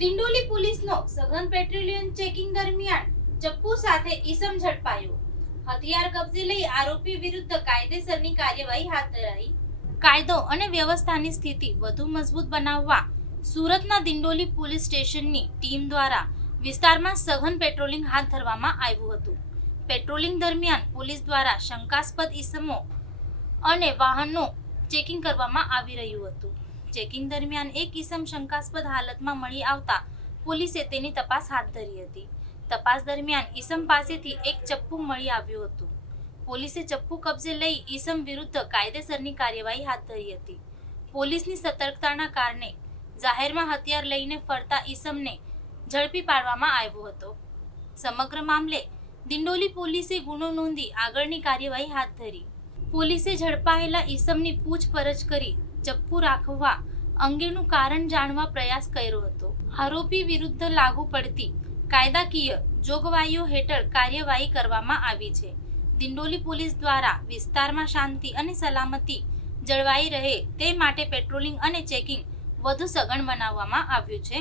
દિંડોલી પોલીસનો સઘન patrolling checking દરમિયાન ચપ્પુ સાથે ઈસમ ઝડપાયો. હથિયાર કબજે લઈ આરોપી વિરુદ્ધ કાયદેસરની કાર્યવાહી હાથ ધરાઈ. કાયદો અને વ્યવસ્થાની સ્થિતિ વધુ મજબૂત બનાવવા સુરતના દિંડોલી પોલીસ સ્ટેશનની ટીમ દ્વારા વિસ્તારમાં સઘન પેટ્રોલિંગ હાથ ધરવામાં આવ્યું હતું. પેટ્રોલિંગ દરમિયાન પોલીસ દ્વારા શંકાસ્પદ ઈસમો અને વાહનો ચેકિંગ કરવામાં આવી રહ્યું હતું. ચેકિંગ દરમિયાન એક ઈસમ શંકાસ્પદ હાલતમાં મળી આવતા પોલીસે તેની તપાસ હાથ ધરી હતી. તપાસ દરમિયાન ઈસમ પાસેથી એક ચપ્પુ મળી આવ્યું હતું. પોલીસે ચપ્પુ કબજે લઈ ઈસમ વિરુદ્ધ કાયદેસરની કાર્યવાહી હાથ ધરી હતી. પોલીસની સતર્કતાના કારણે જાહેરમાં હથિયાર લઈને ફરતા ઈસમને ઝડપી પાડવામાં આવ્યો હતો. સમગ્ર મામલે દિંડોલી પોલીસે ગુનો નોંધી આગળની કાર્યવાહી હાથ ધરી. પોલીસે ઝડપાયેલા ઈસમની પૂછપરછ કરી ચપ્પુ રાખવા અંગેનું કારણ જાણવા પ્રયાસ કર્યો હતો. આરોપી વિરુદ્ધ લાગુ પડતી કાયદાકીય જોગવાઈઓ હેઠળ કાર્યવાહી કરવામાં આવી છે. દિંડોલી પોલીસ દ્વારા વિસ્તારમાં શાંતિ અને સલામતી જળવાઈ રહે તે માટે પેટ્રોલિંગ અને ચેકિંગ વધુ સઘન બનાવવામાં આવ્યું છે.